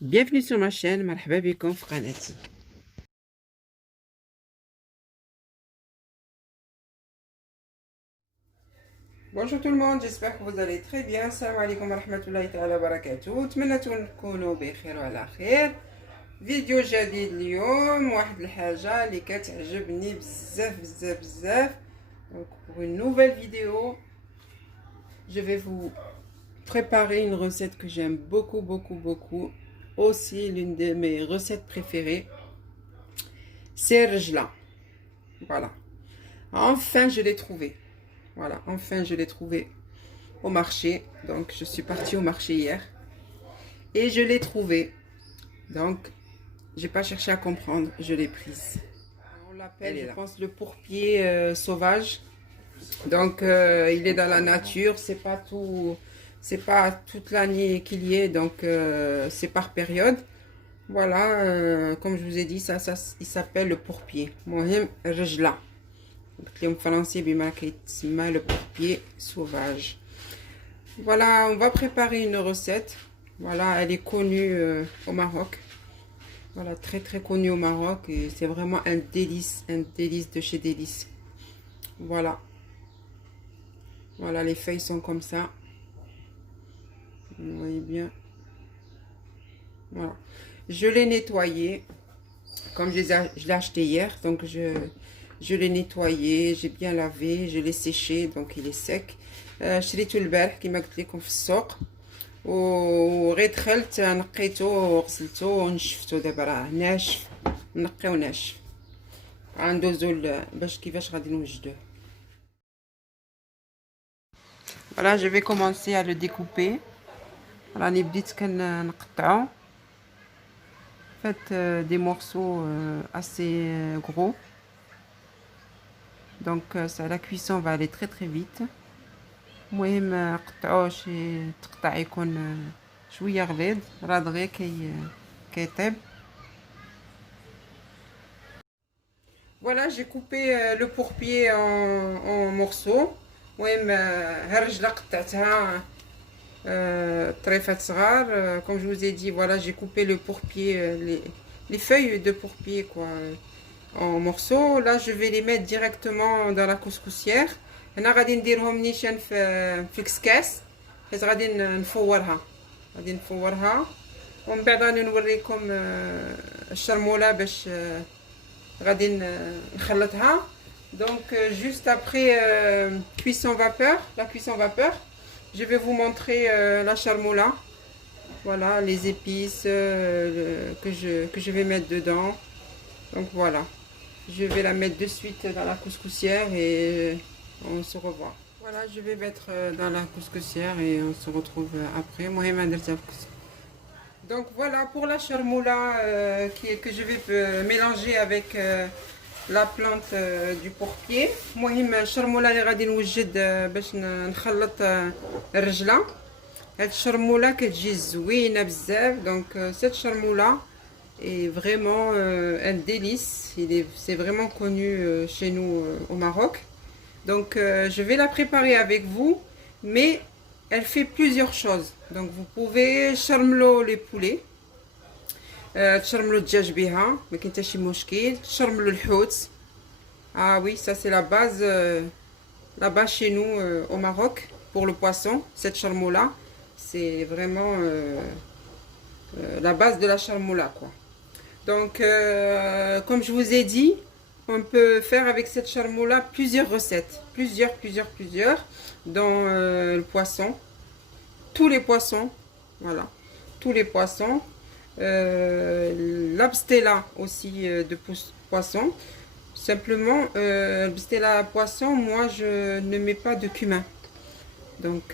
Bienvenue sur ma chaîne, مرحبا بكم في قناتي. Bonjour tout le monde, j'espère que vous allez très bien. Salam alaikum wa rahmatullahi ta'ala wa barakatuh. أتمنى تكونوا بخير وعلى خير. فيديو جديد اليوم، واحد الحاجة اللي كتعجبني بزاف بزاف بزاف. Donc pour une nouvelle vidéo, je vais vous préparer une recette que j'aime beaucoup beaucoup beaucoup. Aussi l'une de mes recettes préférées, c'est rejla. Voilà. Enfin, je l'ai trouvé. Voilà, enfin, je l'ai trouvé au marché. Donc, je suis partie au marché hier. Et je l'ai trouvé. Donc, j'ai pas cherché à comprendre. Je l'ai prise. On l'appelle, je pense, le pourpier sauvage. Donc, il est dans la nature. C'est pas tout... C'est pas toute l'année qu'il y est. Donc, c'est par période. Voilà, comme je vous ai dit, il s'appelle le pourpier. Mohem rejla. En français, le pourpier sauvage. Voilà, on va préparer une recette. Voilà, elle est connue au Maroc. Voilà, très très connue au Maroc. Et c'est vraiment un délice de chez délice. Voilà. Voilà, les feuilles sont comme ça. Vous voyez bien. Voilà. Je l'ai nettoyé. Comme je l'ai acheté hier. Donc, je l'ai nettoyé, j'ai bien lavé, je l'ai séché, donc il est sec. شريته البارح كما قلت لكم في السوق وغير دخلت نقيته وغسلته ونشفته. دابا راه ناشف، نقي وناشف. غندوزو باش كيفاش غادي نوجدوه. Voilà, je vais commencer à le découper. راني بديت كنقطعو. Faites des morceaux assez gros. Donc ça, la cuisson va aller très très vite. المهم قطعوه شي تقطع يكون شويه غليظ، راه دغيا كيطيب. Voilà, j'ai coupé le pourpier en morceaux. المهم هالرجله قطعتها طريفات صغار. Comme je vous ai dit, voilà, j'ai coupé le pourpier, les feuilles de pourpier quoi, en morceaux. Là, je vais les mettre directement dans la couscoussière. هنا غادي نديرهم نيشان في الكسكاس حيت غادي نفورها. ومن بعد غادي نوريكم الشرموله باش غادي نخلطها. Donc juste après la cuisson vapeur, je vais vous montrer la charmoula. Voilà les épices que je vais mettre dedans. Donc voilà, je vais la mettre de suite dans la couscoussière et on se revoit. Voilà, je vais mettre dans la couscoussière et on se retrouve après. Donc voilà pour la charmoula que je vais mélanger avec la plante du pourpier. المهم الشرموله اللي غادي نوجد باش نخلط الرجله. هاد الشرموله كتجي زوينه بزاف. دونك cette charmoula est vraiment un délice. C'est vraiment connu chez nous au Maroc. Donc je vais la préparer avec vous, mais elle fait plusieurs choses. Donc vous pouvez charmelo les poulets, تشرملو الدجاج بها ما كاين حتى شي مشكل. تشرملو الحوت. Ah oui, ça c'est la base là-bas chez nous au Maroc pour le poisson. Cette charmoula, c'est vraiment la base de la charmoula quoi. Donc comme je vous ai dit, on peut faire avec cette charmoula plusieurs recettes, plusieurs dans le poisson, tous les poissons, voilà, tous les poissons, l'abstella aussi de poisson. Simplement l'abstella poisson, moi je ne mets pas de cumin. Donc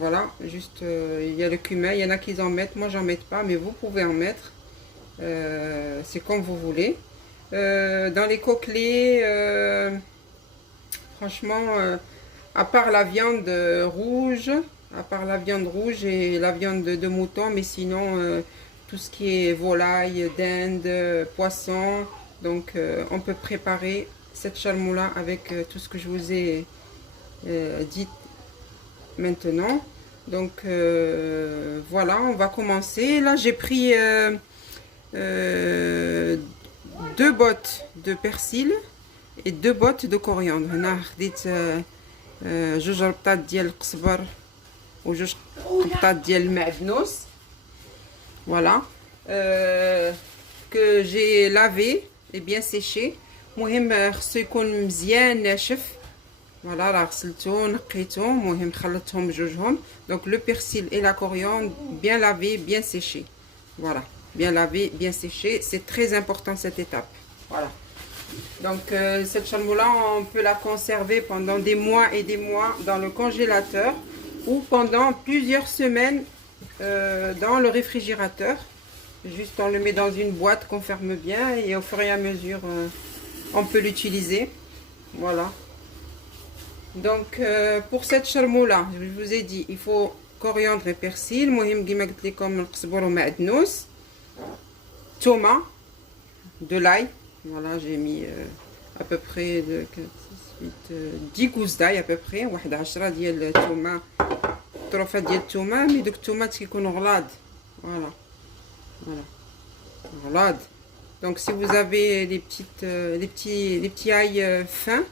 voilà, juste il y a le cumin, il y en a qui en mettent, moi j'en mets pas, mais vous pouvez en mettre. C'est comme vous voulez. Dans les coquelets, franchement, à part la viande rouge, et la viande de mouton, mais sinon tout ce qui est volaille, dinde, poisson, donc on peut préparer cette charmoula avec tout ce que je vous ai dit maintenant. Donc voilà, on va commencer. Là, j'ai pris 2 bottes de persil et 2 bottes de coriandre. هنا خديت 2 ربطات ديال القزبر و2 ربطات ديال المعدنوس. Voilà. Que j'ai lavé et bien séché. مهم خصو يكون مزيان ناشف. Voilà, راه غسلتو نقيتو مهم خلطتهم بجوجهم. Donc le persil et la coriandre bien lavé, bien séché. Voilà, bien lavé, bien séché. C'est très important cette étape. Voilà. Donc cette charmoula, on peut la conserver pendant des mois et des mois dans le congélateur ou pendant plusieurs semaines dans le réfrigérateur. Juste on le met dans une boîte qu'on ferme bien et au fur et à mesure on peut l'utiliser. Voilà. Donc pour cette charmoula, je vous ai dit, il faut coriandre et persil. مهم كيما قلت لكم القزبر ومعدنوس. Toma, de l'ail. Voilà, j'ai mis à peu près 10 gousses d'ail à peu près. واحد 10 ديال الثومه. طرفات ديال الثومه، مي دوك الثومات كيكونوا غلاض. Voilà. Voilà. Voilà. Donc si vous avez les petits ails fins,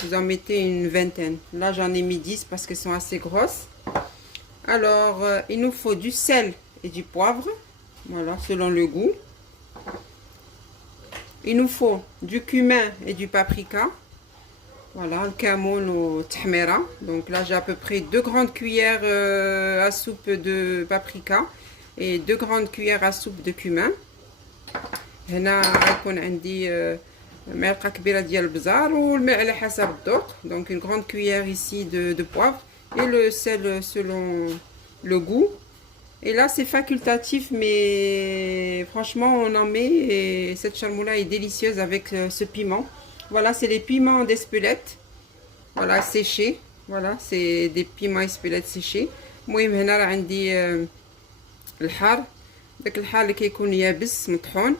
vous en mettez une vingtaine. Là j'en ai mis 10 parce qu'elles sont assez grosses. Alors il nous faut du sel et du poivre. Voilà, selon le goût. Il nous faut du cumin et du paprika. Voilà, le camoun ou tahmera. Donc là j'ai à peu près 2 grandes cuillères à soupe de paprika et 2 grandes cuillères à soupe de cumin. هنا غيكون عندي معلقه كبيره ديال البزار والماء على حسب الذوق. Donc une grande cuillère ici de poivre et le sel selon le goût. Et là c'est facultatif, mais franchement on en met et cette charmoula est délicieuse avec ce piment. Voilà, c'est les piments d'Espelette. Voilà, séchés. Voilà, c'est des piments Espelette séchés. المهم هنا راه عندي الحار. داك الحار اللي كيكون يابس مطحون.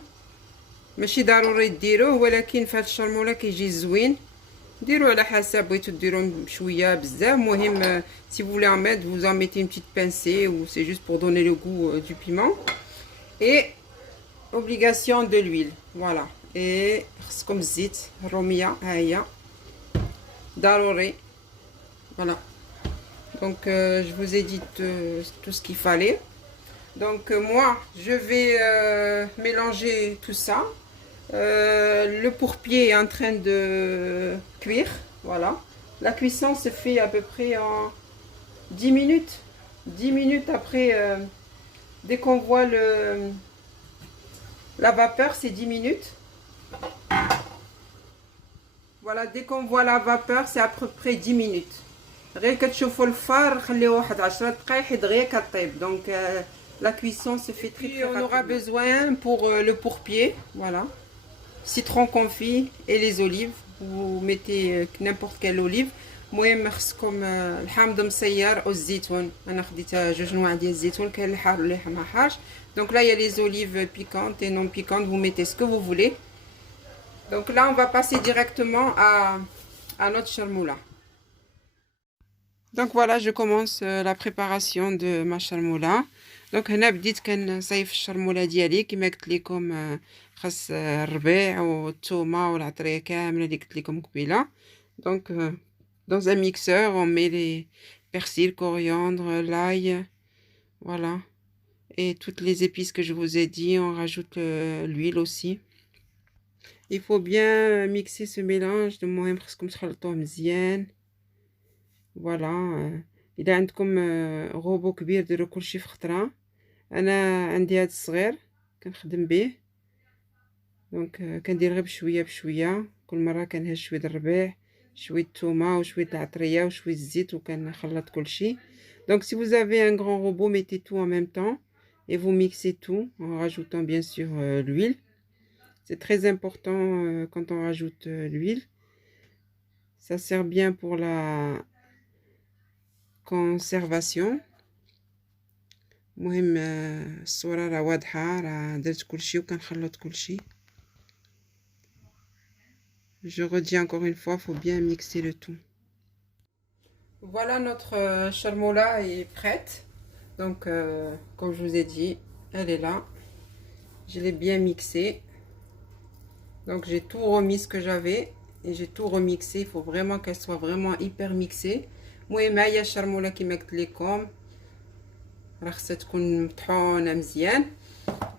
ماشي ضروري ديروه، ولكن في هاد الشرموله كيجي زوين. ديروه على حسب بغيتو ديروه بشويه بزاف. المهم si vous voulez en mettre, vous en mettez une petite pincée ou c'est juste pour donner le goût du piment. Et obligation de l'huile. Voilà. Et خصكم الزيت الروميه ها هي ضروري. Voilà. Donc je vous ai dit tout ce qu'il fallait. Donc moi je vais mélanger tout ça. Le pourpier est en train de cuire. Voilà. La cuisson se fait à peu près en 10 minutes. 10 minutes après, dès qu'on voit la vapeur, c'est 10 minutes. Voilà, dès qu'on voit la vapeur, c'est à peu près 10 minutes. غير كتشوفوا الفار خليه واحد 10 دقائق حيت دغيا كطيب. Donc la cuisson se fait très rapidement. On aura besoin pour le pourpier, voilà, citron confit et les olives. Vous mettez n'importe quelle olive. المهم خصكم الحامض مسير او الزيتون. انا خديت 2 انواع ديال الزيتون، كاين الحار واللي ما حارش. Donc là il y a les olives piquantes et non piquantes, vous mettez ce que vous voulez. Donc là on va passer directement à notre charmoula. Donc voilà, je commence la préparation de ma charmoula. Donc هنا بديت كنصايف الشرموله ديالي كما قلت لكم. خاص الربيع والثومه والعطريه كامله اللي قلت لكم قبيله. Donc dans un mixeur on met les persil, coriandre, l'ail, voilà, et toutes les épices que je vous ai dit. On rajoute l'huile aussi. Il faut bien mixer ce mélange. المهم خصكم تخلطوه مزيان. فوالا. اذا عندكم غوبو كبير ديروا كلشي في خطره. انا عندي هذا الصغير كنخدم به. دونك كندير غير بشويه بشويه. كل مره كنهز شويه الربيع، شويه الثومه وشويه العطريه وشويه الزيت وكنخلط كلشي. Donc si vous avez un grand robot, mettez tout en même temps et vous mixez tout en rajoutant bien sûr l'huile. C'est très important quand on rajoute l'huile. Ça sert bien pour la conservation. المهم الصورة راه واضحة، راه درت كلشي وكنخلط كلشي. Je redis encore une fois, faut bien mixer le tout. Voilà, notre charmoula est prête. Donc, comme je vous ai dit, elle est là. Je l'ai bien mixée. Donc, j'ai tout remis ce que j'avais. Et j'ai tout remixé. Il faut vraiment qu'elle soit vraiment hyper mixée. المهم هي الشرموله كيما قلت لكم راه خصها تكون مطحونه مزيان.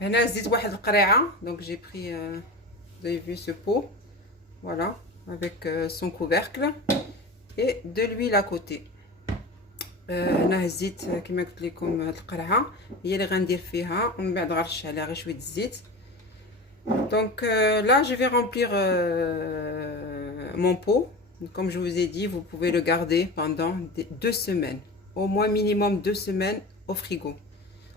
هنا زدت واحد القريعه. Donc j'ai pris vous avez vu ce pot, voilà, avec son couvercle et de l'huile à côté. هنا هزيت كما قلت لكم هاد القرعه هي اللي غندير فيها ومن بعد غنرش عليها غير شويه الزيت. Donc là je vais remplir mon pot. Comme je vous ai dit, vous pouvez le garder pendant 2 semaines, au moins minimum 2 semaines au frigo,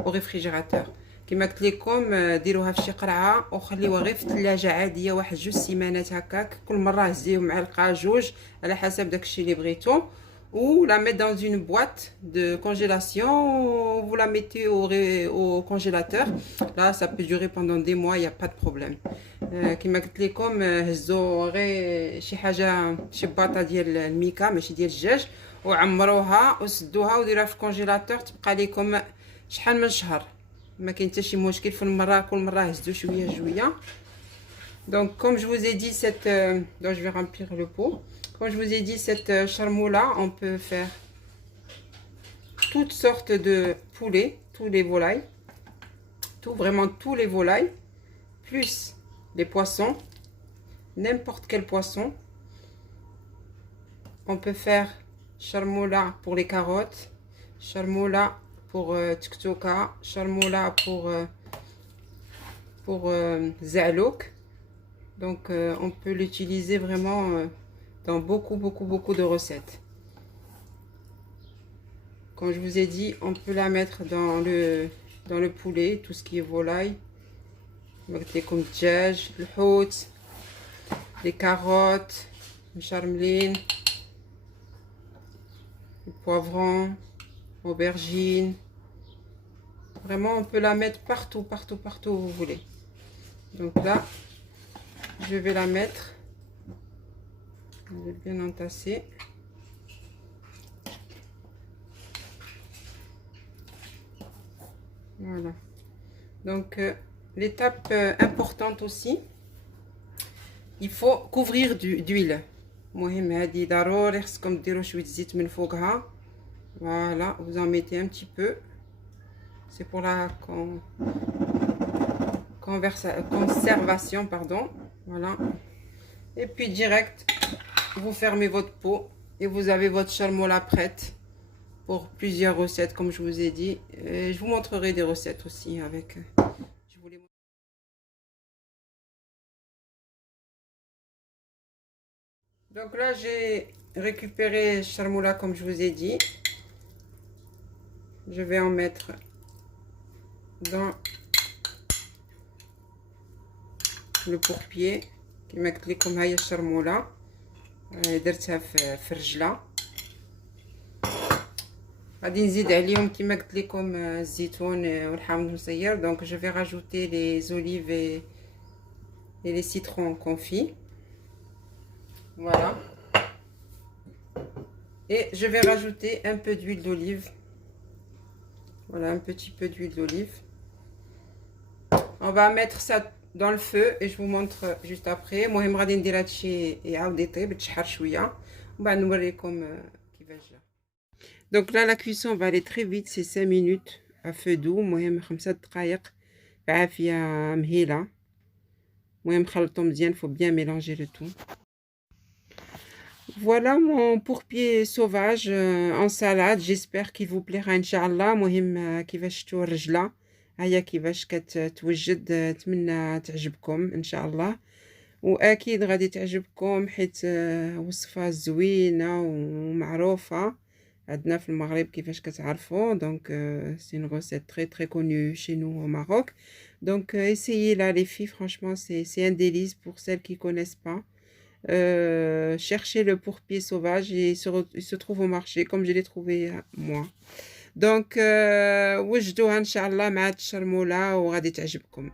au réfrigérateur. كما قلت لكم ديروها في شي قرعه وخليوها غير في الثلاجه عاديه واحد 2 سيمانات هكاك. كل مره هزيو معلقه جوج على حسب داكشي اللي بغيتو. Ou la mettre dans une boîte de congélation, vous la mettez au congélateur. Là, ça peut durer pendant des mois, il n'y a pas de problème. كما قلت لكم هزوا غير شي حاجه شي باطه ديال الميكا ماشي ديال الدجاج وعمروها وسدوها وديروها في الكونجيلاتور تبقى لكم شحال من شهر. ما كاين حتى شي مشكل في المره كل مره هزوا شويه شويه. Donc comme je vous ai dit donc je vais remplir le pot. Comme je vous ai dit, cette charmoula, on peut faire toutes sortes de poulets, tous les volailles, vraiment tous les volailles, plus les poissons, n'importe quel poisson. On peut faire charmoula pour les carottes, charmoula pour tiktoka, charmoula pour zalouk. Donc on peut l'utiliser vraiment dans beaucoup de recettes. Comme je vous ai dit, on peut la mettre dans le poulet, tout ce qui est volaille, comme djaj, le hout, les carottes, le charmeline, le poivron, aubergine. Vraiment, on peut la mettre partout où vous voulez. Donc là, je vais la mettre. Je vais bien entasser. Voilà. Donc l'étape importante aussi, il faut couvrir d'huile. المهم هذه ضروري خصكم ديروا شويه زيت من فوقها. Voilà, vous en mettez un petit peu. C'est pour la conservation, pardon. Voilà. Et puis direct, vous fermez votre pot et vous avez votre charmoula prête pour plusieurs recettes, comme je vous ai dit. Et je vous montrerai des recettes aussi avec. Donc là, j'ai récupéré charmoula comme je vous ai dit. Je vais en mettre dans le pourpier. كما قلت لكم هاي الشرموله درتها في الرجله. غادي نزيد عليهم كما قلت لكم الزيتون والحامض المسير. Donc je vais rajouter les olives et les citrons confits. Voilà. Et je vais rajouter un peu d'huile d'olive. Voilà, un petit peu d'huile d'olive. On va mettre ça dans le feu et je vous montre juste après. المهم غادي ندير هادشي يعاود يطيب تشحر شويه ومن بعد نوريكم كيفاش. Donc là la cuisson va aller très vite, c'est 5 minutes à feu doux. المهم 5 دقائق بعافيه مهيله. المهم خلطوا مزيان, faut bien mélanger le tout. Voilà mon pourpier sauvage en salade. J'espère qu'il vous plaira inchallah. المهم كيفاش شفتوا الرجله هيا كيفاش كتوجد. نتمنى تعجبكم ان شاء الله واكيد غادي تعجبكم حيت وصفه زوينه ومعروفه عندنا في المغرب كيفاش كتعرفوا. دونك سي une recette très très connue chez nous au Maroc. Donc essayez là les filles, franchement c'est un délice pour celles qui connaissent pas. Cherchez le pourpier sauvage, il se trouve au marché comme je l'ai trouvé moi. دونك وجدوها ان شاء الله مع الشرموله وغادي تعجبكم.